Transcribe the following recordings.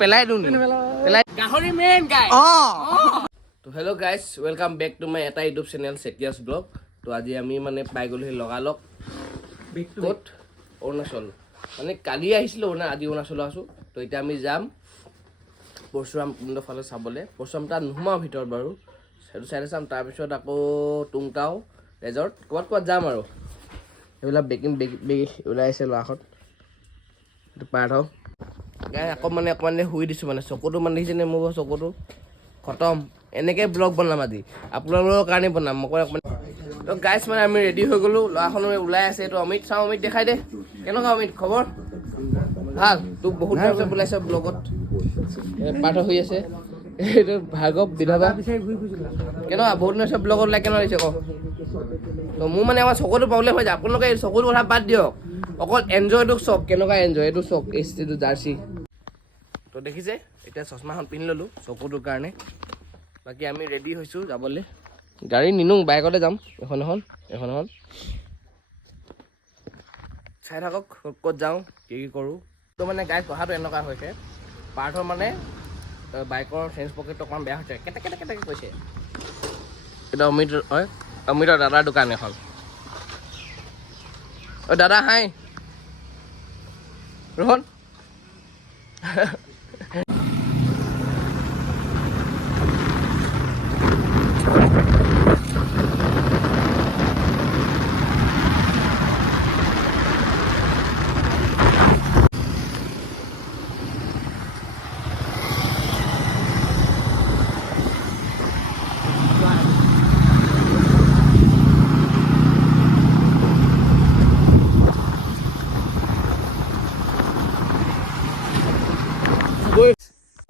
পেলাই দিওঁ পেলাই গাহৰি মেইন গাই তো hello' guys welcome back to my এটা ইউটিউব চেনেল চেতিয়াছ ব্লগ তো আজি আমি মানে পাই গ'লো সেই লগালগ ক'ত অৰুণাচল মানে কালি আহিছিলোঁ আজি অৰুণাচল আছোঁ তো এতিয়া আমি যাম পৰশুৰাম কুণ্ডৰ ফালে চাবলৈ পৰশুৰাম তাত নোসোমাওঁ ভিতৰত বাৰু সেইটো চাইডে চাম তাৰপিছত আকৌ টুংটাও ৰেজৰ্ট ক'ৰবাত যাম আৰু সেইবিলাক বেগি ওলাই আছে ল'ৰাহঁত এইটো পাৰ্ট হওক গাই আকৌ মানে অকণমান শুই দিছোঁ মানে চকুটো মানে দেখিছেনে মোৰ চকুটো খতম এনেকৈ ব্লগ বনাম আজি আপোনালোকৰ কাৰণে বনাম মই অকণমান তো গাইছ মানে আমি ৰেডি হৈ গ'লোঁ ল'ৰাখন ওলাই আছে এইটো অমিত চাওঁ অমিত দেখাই দে কেনেকুৱা অমিত খবৰ ভাল তোক বহুত টাইম পিছত ওলাইছে ব্লগত পাৰ্থ হৈ আছে এইটো ভাৰ্গৱ বিধৱা কেনেকুৱা বহুত দিনৰ পিছত ব্লগত ওলাই কেনেকুৱা লাগিছে কওক তো মোৰ মানে আমাৰ চকুটো প্ৰব্লেম হৈ যায় আপোনালোকে এই চকুটো কথা বাদ দিয়ক অকল এনজয়টো চাওক কেনেকুৱা এনজয় এইটো চাওক এইটো জাৰ্চি তো দেখিছে এতিয়া চশমাখন পিন্ধি ল'লোঁ চকুটোৰ কাৰণে বাকী আমি ৰেডি হৈছোঁ যাবলৈ গাড়ী নিনো বাইকতে যাম এখন চাই থাকক ক'ত যাওঁ কি কৰোঁ তো মানে গাইজ কথাটো এনেকুৱা হৈছে পাৰ্থৰ মানে বাইকৰ চেঞ্জ পকেটটো অকণমান বেয়া হৈছে কেটেকে কৈছে এতিয়া অমিতৰ দাদাৰ দোকান এখন দাদা হাই ৰোহন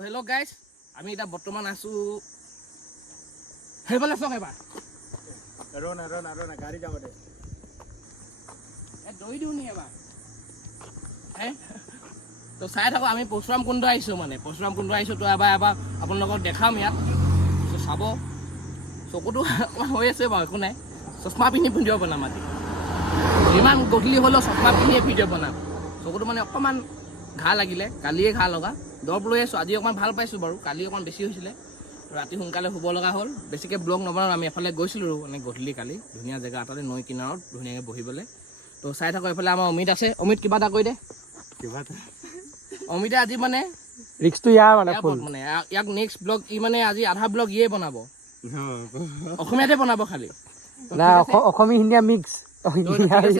হেল্ল' গাইজ আমি এতিয়া বৰ্তমান আছোঁ সেইফালে চাওক এবাৰ গাড়ী যাব দে দৌৰি দিওঁ নি এবাৰ তো চাই থাকোঁ আমি পৰশুৰাম কুণ্ড আহিছোঁ মানে পৰশুৰাম কুণ্ড আহিছোঁ তো এবাৰ আপোনালোকক দেখাম ইয়াত তো চাব চকুটো অকণমান হৈ আছে বাৰু একো নাই চশমা পিন্ধি ভিডিঅ' বনাম আজি যিমান গধূলি হ'লেও চশমা পিন্ধিয়ে ভিডিঅ' বনাম চকুটো মানে অকণমান ঘাঁ লাগিলে কালিয়ে ঘাঁ লগা দৰৱ লৈ আছোঁ আজি অকণমান ভাল পাইছোঁ বাৰু কালি অকণমান বেছি হৈছিলে ৰাতি সোনকালে শুব লগা হ'ল বেছিকৈ ব্লগ নবনাওঁ আমি এফালে গৈছিলোঁ মানে গধূলি কালি ধুনীয়া জেগা এটাতে নৈ কিনাৰত ধুনীয়াকৈ বহিবলৈ তো চাই থাকোঁ এইফালে আমাৰ অমিত আছে অমিত কিবা এটা কৈ দে অমিতে আজি মানে ৰিক্সটো ইয়াৰ মানে মানে ইয়াক নেক্সট ব্লগ মানে আজি আধা ব্লগ ইয়ে বনাব অসমীয়াতে বনাব খালি অসমীয়া হিন্দী মিক্স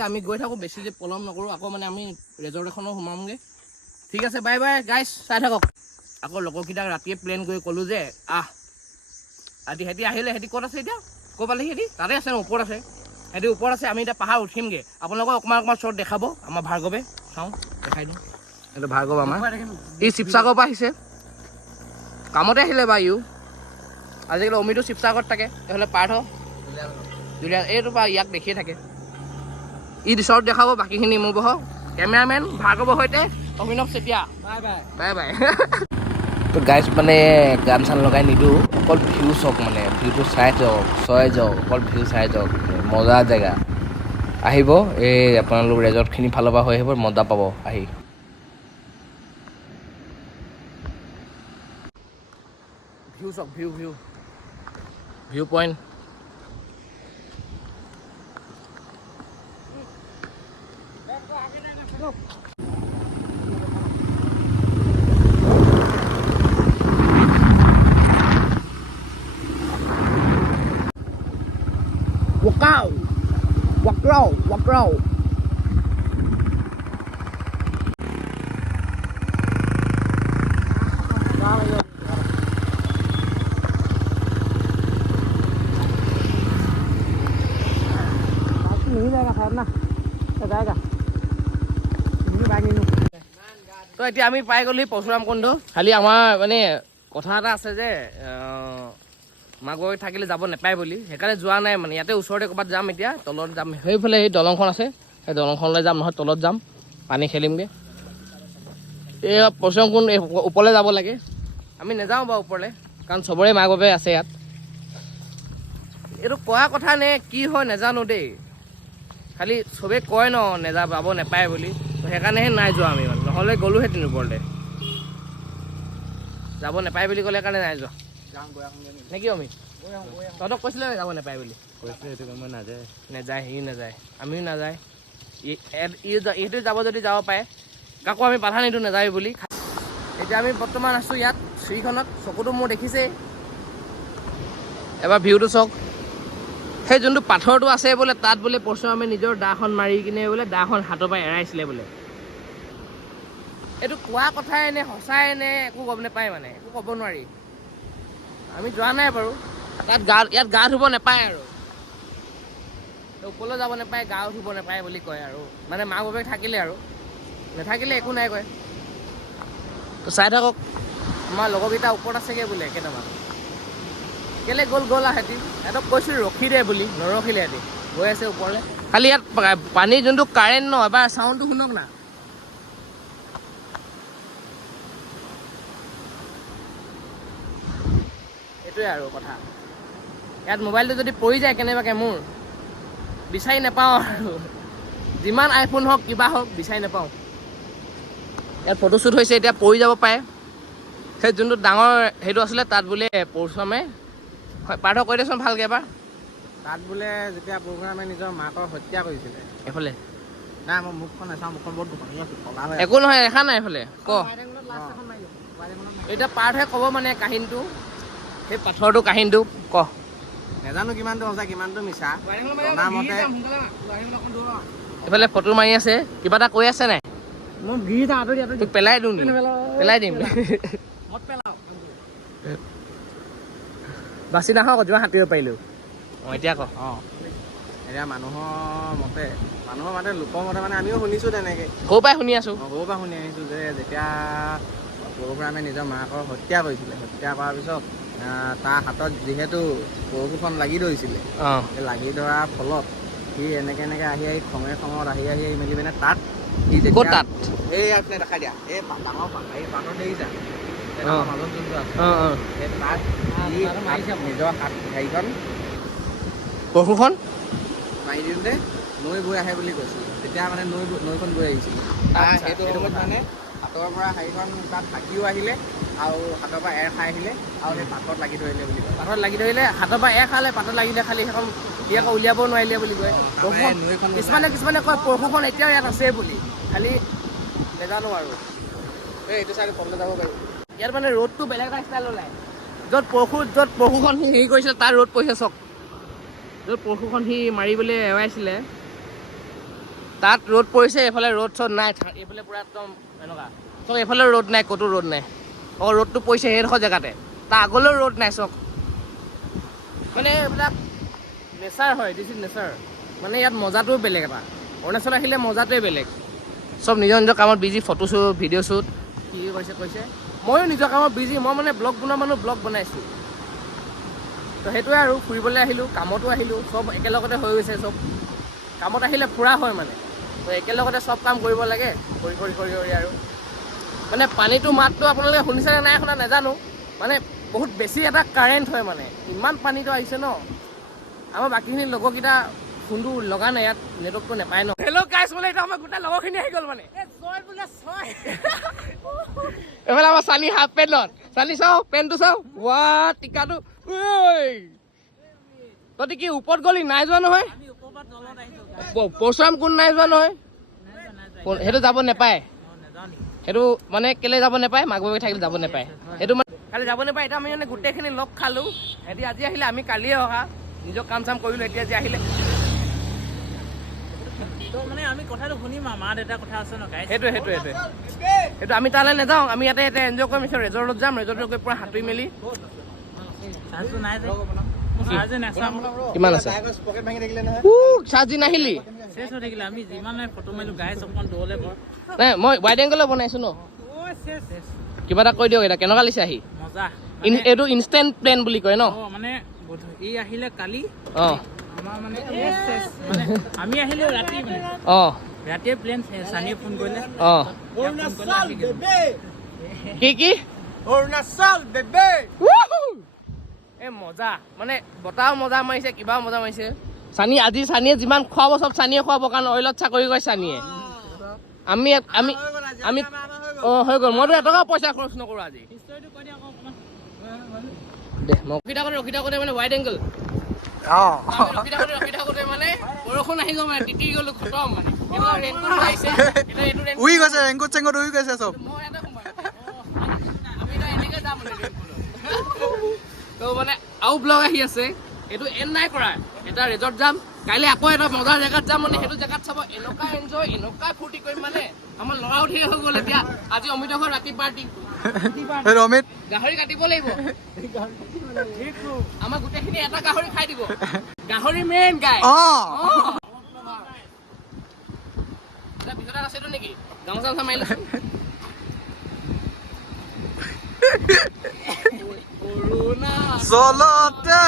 আমি গৈ থাকোঁ বেছি যে পলম নকৰোঁ আকৌ মানে আমি ৰেজৰ্ট এখনো সোমামগৈ ঠিক আছে বাই বাই গাইছ চাই থাকক আকৌ লগৰকেইটাক ৰাতিয়ে প্লেন কৰি ক'লোঁ যে আজি সিহঁতি আহিলে সিহঁতি ক'ত আছে এতিয়া ক'ত পালে সিহঁতি তাতে আছে ওপৰত আছে সিহঁতি ওপৰত আছে আমি এতিয়া পাহাৰ উঠিমগৈ আপোনালোকক অকণমান শ্বৰ্ট দেখাব আমাৰ ভাৰ্গৱে চাওঁ দেখাই দিওঁ এইটো ভাৰ্গৱ আমাৰ ই শিৱসাগৰৰ পৰা আহিছে কামতে আহিলে বা ইও আজিকালি অমিতো শিৱসাগৰত থাকে তেতিয়াহ'লে পাৰ্থ জুলীয়া এইটো পৰা ইয়াক দেখিয়ে থাকে ই শ্বৰ্ট দেখাব বাকীখিনি মোৰ বহ কেমেৰামেন ভাৰ্গৱৰ সৈতে অভিনৱ চেতিয়া বাই বাই তো গাইজ মানে গান চান লগাই নিদিওঁ অকল ভিউ চাওক মানে ভিউটো চাই যাওক অকল ভিউ চাই যাওক মজা জেগা আহিব এই আপোনালোক ৰেজৰ্টখিনি ফালৰ পৰা হৈ আহিব মজা পাব আহি ভিউ চাওক ভিউ পইণ্ট Walk row. नहीं जाएगा खैर ना जाएगा তো এতিয়া আমি পাই গ'লো পৰশুৰাম কুণ্ড খালি আমাৰ মানে কথা এটা আছে যে মাগৈ থাকিলে যাব নাপায় বুলি সেইকাৰণে যোৱা নাই মানে ইয়াতে ওচৰতে ক'ৰবাত যাম এতিয়া তলত যাম সেইফালে সেই দলংখন আছে সেই দলংখনলৈ যাম নহয় তলত যাম পানী খেলিমগৈ এই পৰশুৰাম কুণ্ড ওপৰলৈ যাব লাগে আমি নাযাওঁ বাৰু ওপৰলৈ কাৰণ চবৰে মাক বাপেক আছে ইয়াত এইটো কোৱা কথা নে কি হয় নাজানো দেই খালি চবেই কয় ন যাব নাপায় বুলি তো সেইকাৰণেহে নাই যোৱা আমি মানে নহ'লে গ'লোহেঁতেন ওপৰলৈ যাব নাপায় বুলি ক'লে কাৰণে নাই যোৱা নে কি অমিত তহঁতক কৈছিলে যাব নাপায় বুলি নাযায় সি নাযায় আমিও নাযায় এইটো যাব যদি যাব পাৰে কাকো আমি বাধা নিদিওঁ নাযায় বুলি এতিয়া আমি বৰ্তমান আছোঁ ইয়াত শ্ৰীখনত চকুটো মোৰ দেখিছেই এবাৰ ভিউটো চাওক সেই যোনটো পাথৰটো আছে বোলে তাত বোলে পৰশুৰামে নিজৰ দাখন মাৰি কিনে বোলে দাখন হাতৰ পৰা এৰাইছিলে বোলে এইটো কোৱা কথাই নে সঁচাই নে একো গম নাপায় মানে একো ক'ব নোৱাৰি আমি যোৱা নাই বাৰু তাত ইয়াত গা ধুব নাপায় আৰু ওপৰলৈ যাব নাপায় গা ধুব নাপায় বুলি কয় আৰু মানে মাক বাপেক থাকিলে আৰু নাথাকিলে একো নাই কয় তো চাই থাকক আমাৰ লগৰকেইটা ওপৰত আছেগৈ বোলে কেইটামান কেলৈ গ'ল সিহঁতি সিহঁতক কৈছোঁ ৰখি দে বুলি নৰখিলে সিহঁতি গৈ আছে ওপৰলৈ খালি ইয়াত পানীৰ যোনটো কাৰেণ্ট ন এবাৰ চাউণ্ডটো শুনক না এইটোৱে আৰু কথা ইয়াত মোবাইলটো যদি পৰি যায় কেনেবাকৈ মোৰ বিচাৰি নাপাওঁ আৰু যিমান আইফোন হওক কিবা হওক বিচাৰি নাপাওঁ ইয়াত ফটোশ্বুট হৈছে এতিয়া পৰি যাব পাৰে সেই যোনটো ডাঙৰ সেইটো আছিলে তাত বোলে পৰশুৰামে হয় পাৰ্থ কৈ দেচোন ভালকৈ এবাৰ তাত বোলে যেতিয়া পৰশুৰামে নিজৰ মাকৰ হত্যা কৰিছিলে এইফালে নাই মই মুখখন নাচাওঁ মুখখন বহুত কলা হৈ একো নহয় দেখা নাই এইফালে ক এতিয়া পাৰ্থে ক'ব মানে কাহিনীটো সেই পাথৰটো কাহিনীটো ক নাজানো কিমানটো সঁচা কিমানটো মিছা জনামতে এইফালে ফটো মাৰি আছে কিবা এটা কৈ আছে নাই মই গিৰিত আঁতৰি তোক পেলাই দিওঁ পেলাই দিম বাচি নাহক যিমান সাঁতুৰিব পাৰিলোঁ অঁ এতিয়া ক অঁ এতিয়া মানুহৰ মতে লোকৰ মতে মানে আমিও শুনিছোঁ তেনেকৈ সৰু পৰাই শুনি আছোঁ সৰুৰ পৰা শুনি আহিছোঁ যে যেতিয়া পৰশুৰামে নিজৰ মাকৰ হত্যা কৰিছিলে হত্যা কৰাৰ পিছত তাৰ হাতত যিহেতু পৰশুখন লাগি ধৰিছিলে অঁ সেই লাগি ধৰাৰ ফলত সি এনেকৈ আহি খঙত আহি মেলি মানে তাত ক'ত তাত এই আপুনি দেখাই দিয়া এই ডাঙৰ এই পাতৰ দেখিছা মাজত যোনটো আছে অঁ সেই তাত নিজৰ হাত হেৰিখন পৰশুখন মাৰি দিওঁতে নৈ বৈ আহে বুলি কৈছিল তেতিয়া মানে নৈখন বৈ আহিছিলে সেইটো সময়ত মানে হাতৰ পৰা হেৰিখন তাত থাকিও আহিলে আৰু হাতৰ পৰা এৰ খাই আহিলে আৰু সেই পাতত লাগি ধৰিলে বুলি কয় পাথৰত লাগি ধৰিলে হাতৰ পৰা খালে পাথৰত লাগিলে খালি সেইখন আকৌ উলিয়াব নোৱাৰিলে বুলি কয় নৈখন কিছুমানে কয় পৰশুখন এতিয়াও ইয়াত আছে বুলি খালি নাজানো আৰু এইটো চাইডে তললৈ যাব পাৰিব ইয়াত মানে ৰ'দটো বেলেগ এটা ষ্টাইল ওলায় য'ত পৰশুখন সি হেৰি কৰিছিলে তাৰ ৰ'দ পৰিছে চক য'ত পৰশুখন সি মাৰিবলৈ এৱাইছিলে তাত ৰ'দ পৰিছে এইফালে ৰ'দ চ'দ নাই এইফালে পূৰা একদম এনেকুৱা চক এইফালে ৰ'দ নাই ক'তো ৰ'দ নাই অঁ ৰ'দটো পৰিছে সেইডোখৰ জেগাতে তাৰ আগলৈও ৰ'দ নাই চক মানে এইবিলাক নেচাৰ হয় দিছ ইজ নেচাৰ মানে ইয়াত মজাটোও বেলেগ এটা অৰুণাচল আহিলে মজাটোৱে বেলেগ চব নিজৰ কামত busy photo shoot video' shoot কি কৈছে ময়ো নিজৰ কামত বিজি মই মানে ব্লগ বনোৱা মানুহ ব্লগ বনাইছোঁ তো সেইটোৱে আৰু ফুৰিবলৈ আহিলোঁ কামতো আহিলোঁ চব একেলগতে হৈ গৈছে চব কামত আহিলে ফুৰা হয় মানে তো একেলগতে চব কাম কৰিব লাগে কৰি আৰু মানে পানীটো মাতটো আপোনালোকে শুনিছেনে নাই শুনা নাজানো মানে বহুত বেছি এটা কাৰেণ্ট হয় মানে ইমান পানীটো আহিছে ন আমাৰ বাকীখিনি লগৰকেইটা ফোনটো লগা নাই ইয়াত নেটৱৰ্কটো নাপায় ন হেল্ল' গাইছ বোলে এতিয়া আমাৰ গোটেই লগৰখিনি আহি গ'ল মানে এইফালে আমাৰ চানি হাফ পেণ্টত চানি চাওঁ পেণ্টটো চাওঁ ৱা টিকাটো তহঁতি কি ওপৰত গ'লি নাই যোৱা নহয় পৰশুৰাম কোন নাই যোৱা নহয় সেইটো যাব নাপায় সেইটো মানে কেলৈ যাব নাপায় মাক বাপেক থাকিলে যাব নাপায় সেইটো মানে কালি যাব নাপায় এতিয়া আমি মানে গোটেইখিনি লগ খালোঁ সিহঁতি আজি আহিলে আমি কালিয়ে অহা নিজৰ কাম চাম কৰিলোঁ এতিয়া আজি আহিলে মানে আমি কথাটো শুনিম মা দেউতাৰ কথা আছে ন সেইটো আমি তালৈ নাযাওঁ আমি ইয়াতে এনজয় কৰিম ৰেজৰ্টত যাম ৰেজৰ্টত গৈ পূৰা সাঁতুৰি মেলি কিমান আছে চাৰ্জ নাহিলি শেষ হৈ থাকিলে আমি যিমান ফটো মাৰিলোঁ গাই অকণ দৌৰলে বৰ নাই মই ৱাইড এংগলত বনাইছোঁ ন কিবা এটা কৈ দিয়ক এতিয়া কেনেকুৱা লাগিছে আহি মজা এইটো ইনষ্টেণ্ট প্লেন বুলি কয় ন মানে ই আহিলে কালি অঁ আমাৰ মানে আমি আহিলে ৰাতি মানে অঁ ৰাতিয়ে প্লেন চানিয়ে ফোন কৰিলে অঁ কি অৰুণাচল বেবে এই মজা মানে বতাহও মজা মাৰিছে কিবাও মজা মাৰিছে চানিয়ে যিমান খুৱাব চব চানিয়ে খুৱাব কাৰণ অইলত চাকৰি কৰে চানিয়ে আমি অঁ হৈ গ'ল মইতো এটকা পইচা খৰচ নকৰোঁ আজি হিষ্টৰীটো কৈ দিয়া আকৌ অকণমান দে ৰখি থাকোঁতে মানে ৱাইড এংগল ৰখি থাকোঁতে মানে বৰষুণ আহি গ'ল মানে তিতি গ'লো খতম মানে ৰেইনকোট আহিছে উৰি গৈছে ৰেংকুট চেংকুট উৰি গৈছে চব মই এটা সোমাই আমি এনেকৈ যাম মানে তো মানে আৰু ব্লগ আহি আছে এইটো এণ্ড নাই কৰা এটা ৰিজৰ্ট যাম কাইলৈ আকৌ এটা মজাৰ জেগাত যাম মানে সেইটো জেগাত চাব এনেকুৱা এনজয় এনেকুৱা ফূৰ্তি কৰিম মানে আমাৰ ল'ৰাও ধেৰ হৈ গ'ল এতিয়া আজি অমিতৰ ঘৰত ৰাতি পাৰ্টি অমিত গাহৰি কাটিব লাগিব আমাৰ গোটেইখিনি এটা গাহৰি খাই দিব গাহৰি মেইন গাই ভিতৰত আছেতো নেকি গামোচা মাৰি লৈছো চলতে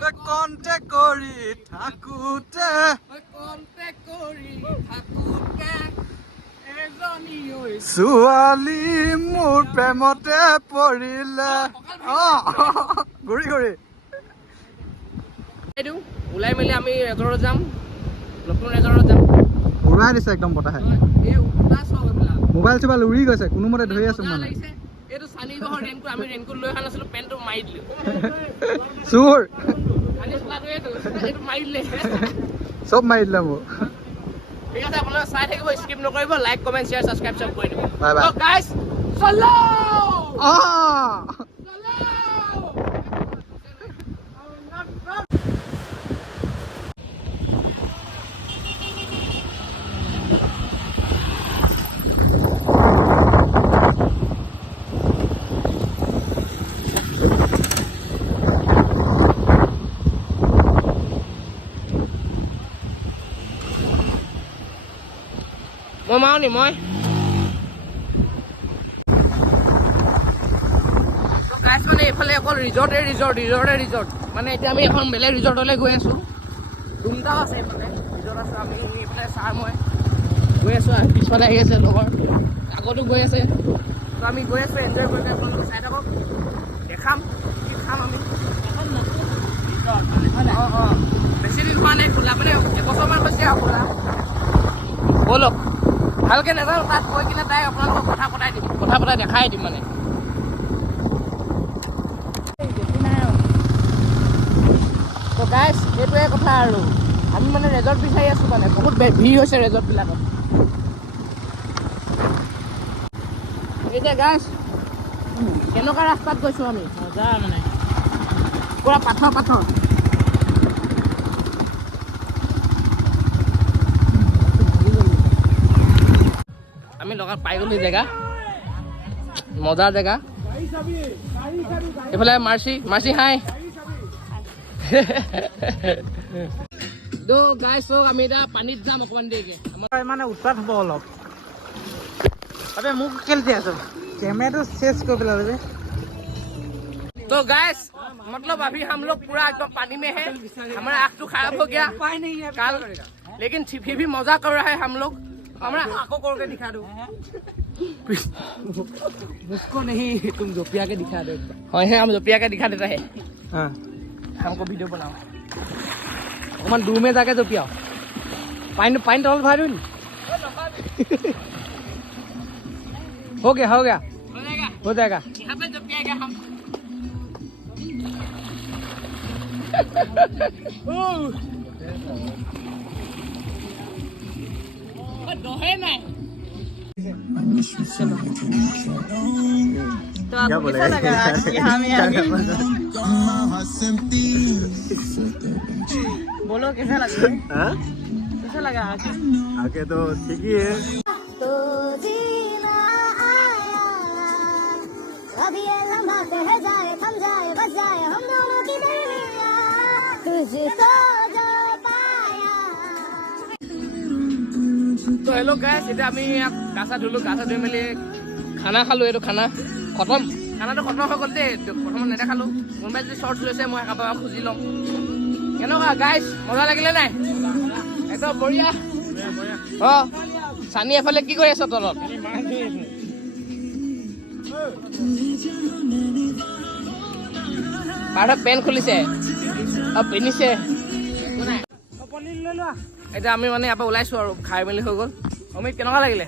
কণ্টেক্ট কৰি থাকোতে ছোৱালী মোৰ প্ৰেমতে পৰিলে ঘূৰি ঘূৰি ওলাই মেলি আমি ৰেজৰ্টত যাম নতুন ৰেজৰ্টত যাম উৰাই দিছে একদম বতাহে মোবাইল চোবাইল উৰি গৈছে কোনোমতে ধৰি আছো মানে এইটো চানি বাহৰ ৰেইনকোট আমি ৰেইনকোট লৈ অহা নাছিলো পেণ্টটো মাৰি দিলো চোৰ চানি চোলাটো এইটো মাৰি দিলে চব মাৰি দিলে মোৰ ঠিক আছে আপোনালোকে চাই থাকিব স্কিপ নকৰিব লাইক কমেণ্ট শ্বেয়াৰ ছাবস্ক্ৰাইব চব কৰি দিব বাই বাই গাইছ চলো মই মাৰো নি মই গাইছ মানে এইফালে অকল ৰিজৰ্ট মানে এতিয়া আমি এখন বেলেগ ৰিজৰ্টলৈ গৈ আছোঁ দুমটাও আছে এইফালে ৰিজৰ্ট আছোঁ আমি এইফালে ছাৰ মই গৈ আছোঁ আৰু পিছফালে আহি আছে লগৰ আগতো গৈ আছে তো আমি গৈ আছোঁ এনজয় কৰি আপোনালোকে চাই থাকক দেখাম কি খাম আমি অঁ বেছি দিন হোৱা নাই খোলা মানে এবছৰমান হৈছে আৰু খোলা ব'লক ভালকৈ নাজানো তাত গৈ কিনে তাই আপোনালোকক কথা পতাই দেখাই দিম মানে তো গাইছ সেইটোৱে কথা আৰু আমি মানে ৰেজৰ্ট বিচাৰি আছোঁ মানে বহুত ভিৰ হৈছে ৰেজৰ্টবিলাকত এতিয়া গাইছ কেনেকুৱা ৰাস্তাত গৈছোঁ আমি মজা মানে পুৰা পাথৰ আমি লগত পাই গ'লো জেগা মজাৰ জেগা এইফালে মাৰ্চি হাই গাইছ আমি এতিয়া পানীত যাম অকণমান দেৰিকে মানে উৎপাত হ'ব অলপ আবে মোক কেলে আছো কেমেৰাটো চেঞ্জ কৰি পেলালে যে तो गाइस मतलब अभी हम लोग पूरा एकदम पानी में है हमारा आँख तो खराब हो गया कल लेकिन फिर भी मजा कर रहा है हम लोग हमारा आंखों करके दिखा दो मुझको नहीं तुम जोपिया के दिखा दो हाँ है हम जोपिया के दिखा देता है हमको वीडियो बनाओ अमन दूर में जाके जोपिया पाइन तल भर हो गया हो जाएगा यहाँ पे जोपिया हम दोहे में तो आपको कैसा लगा आज यहाँ में आके बोलो कैसा लगा कैसा लगा आके तो ठीक ही है तो जीना आया अभी ये लम्हा कह जाए थम जाए बस जाए हम दोनों की दुनिया तुझको जो पाया तो हेलो गाइस এতিয়া আমি গাছা ধুই মেলি খানা খালো এইটো খানা খতম খানাটো খতম হৈ গ'ল দেই প্ৰথমত নেদেখালো কোনোবাই যদি শ্বৰ্টছ লৈছে মই কাৰোবাক খুজি ল'ম কেনেকুৱা গাইছ মজা লাগিলে নাই একদম বঢ়িয়া অঁ চানি এফালে কি কৰি আছ তলত পাৰ্থ পেণ্ট খুলিছে পিন্ধিছে এতিয়া আমি মানে ইয়াৰ পৰা ওলাইছোঁ আৰু খাই মেলি হৈ গ'ল অমিত কেনেকুৱা লাগিলে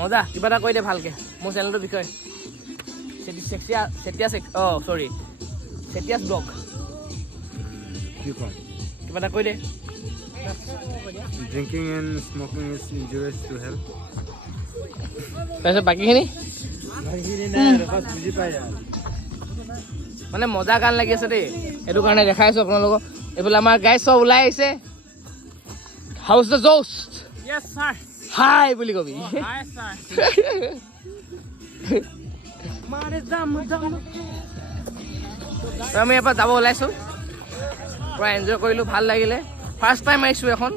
মজা কিবা এটা কৈ দে ভালকে মোৰ চেনেলটোৰ বিষয়ে চেতিয়াছ ব্লগ কিবা এটা কৈ দে Drinking and smoking is injurious to health. তাৰপিছত বাকীখিনি মানে মজা গান লাগি আছে দেই সেইটো কাৰণে দেখাই আছো আপোনালোকক এইফালে আমাৰ গাইজ চব ওলাই আহিছে হাউচ দ্য জোষ্ট Yes, sir. হাই বুলি কবি Hi, sir. আমি এবাৰ যাব ওলাইছোঁ পূৰা এনজয় কৰিলোঁ ভাল লাগিলে ফাৰ্ষ্ট টাইম আহিছোঁ এখন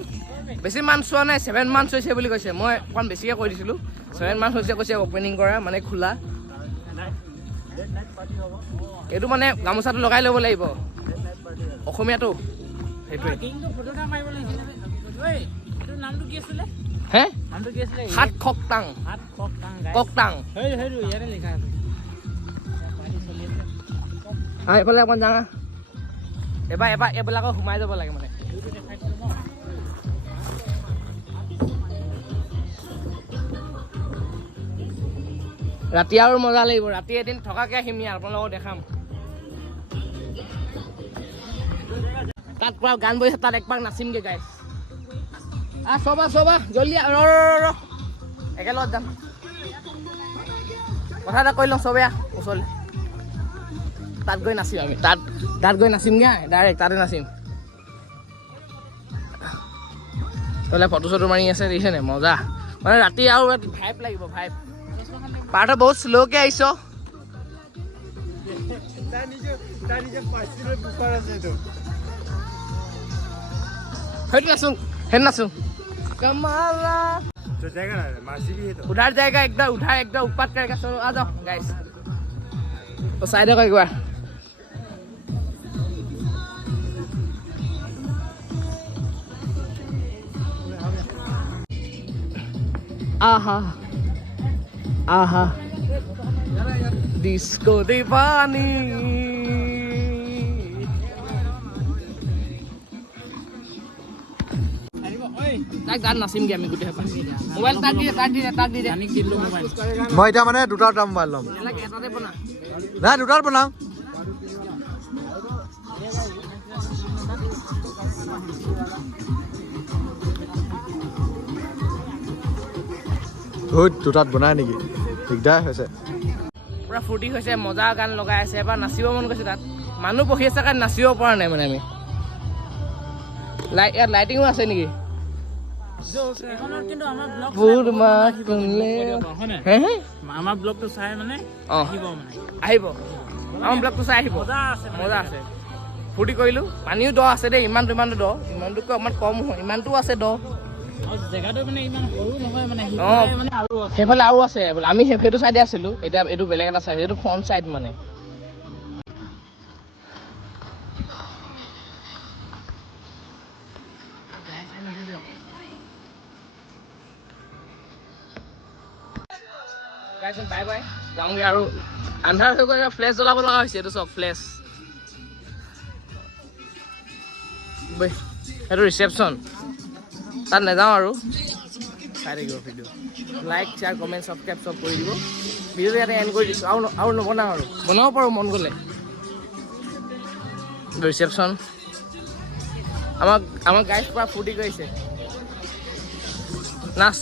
বেছি মান চোৱা নাই 7 মান্থছ হৈছে বুলি কৈছে মই অকণ বেছিকৈ কৈ দিছিলোঁ 7 মান্থছ হৈছে কৈছে অপেনিং কৰা মানে খোলা এইটো মানে গামোচাটো লগাই ল'ব লাগিব অসমীয়াটো সেইটোৱে নামটো কি আছিলে হে নামটো কি আছিলে হাত খকটাং ককটাং ইয়াতে লিখা আছে এইফালে অকণ যাওঁ এবাৰ এইবিলাকক সোমাই যাব লাগে মানে ৰাতি আৰু মজা লাগিব ৰাতি এদিন থকাকে আহিম ইয়াৰ আপোনালোকক দেখাম তাত পুৰা গান বহিছে তাত একপাক নাচিমগে গাইছ চবা জলদি ৰ একেলগত যাম কথা এটা কৈ লওঁ চবে ওচৰলৈ তাত গৈ নাচিম আমি তাত গৈ নাচিমগে ডাইৰেক্ট তাতে নাচিম তলে ফটো চটো মাৰি আছে দেখিছে নে মজা মানে ৰাতি আৰু ভাইব লাগিব ভাইব পাৰ্ট বহুত শ্ল'কে আহিছ সেইটো নাচোঁ कमाला तो जाएगा ना मासी भी है तो उधर जाएगा एकदम ऊपर करेगा चलो आ जाओ गाइस तो साइड को एक बार आहा डिस्को दीवानी তাক গান নাচিমগে আমি গোটেই মোবাইল তাক দি দে मैं इतना मैंने दूटा ड्राम मार लूँ এটাতে বনা ना दूटा बनाऊं দুটাত বনাই নেকি দিগদাৰ হৈছে পুৰা ফূৰ্তি হৈছে মজা গান লগাই আছে এবাৰ নাচিব মন গৈছে তাত মানুহ বহি আছে কাৰণ নাচিব পৰা নাই মানে আমি ইয়াত লাইটিঙো আছে নেকি আমাৰ ব্লগটো চাই মানে আহিব আমাৰ ব্লগটো চাই আহিব মজা আছে ফূৰ্তি কৰিলোঁ পানীও দ আছে দেই ইমানটো দ ইমানটোকৈ অকণমান কম হয় ইমানটোও আছে দ জেগাটো মানে ইমান সৰু নহয় মানে সেইফালে আৰু আছে আমি সেইটো চাইডে আছিলোঁ এতিয়া এইটো বেলেগ এটা চাইড এইটো ফ্ৰণ্ট চাইড মানে বাই বাই যাওঁগে আৰু আন্ধাৰ হৈ গ'লে ফ্লেছ জ্বলাব লগা হৈছে এইটো চব ফ্লেছ সেইটো ৰিচেপশ্যন তাত নাযাওঁ আৰু চাই থাকিব video' like share comment subscribe চব কৰি দিব ভিডিঅ'টো ইয়াতে এণ্ড কৰি দিছোঁ আৰু নবনাওঁ আৰু বনাব পাৰোঁ মন গ'লে ৰিচেপশ্যন আমাক গাইজ পৰা ফূৰ্তি কৰিছে নাচ